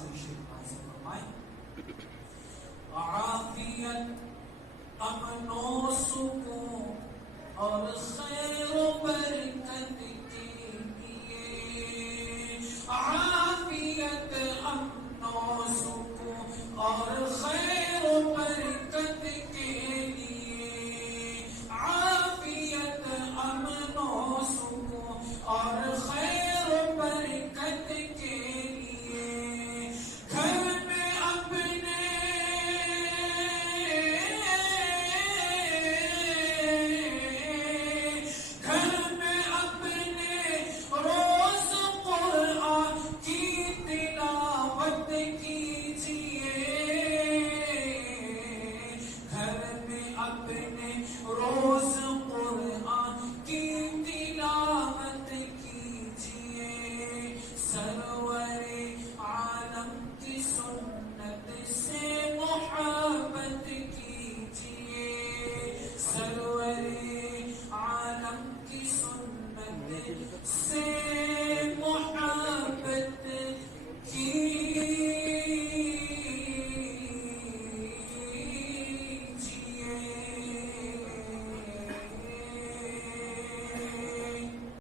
شریف سے فرمائیں عافیت امن و سکون اور خیر و برکت کے لیے، عافیت امن و سکون اور خیر و برکت کے لیے، عافیت امن و سکون اور خیر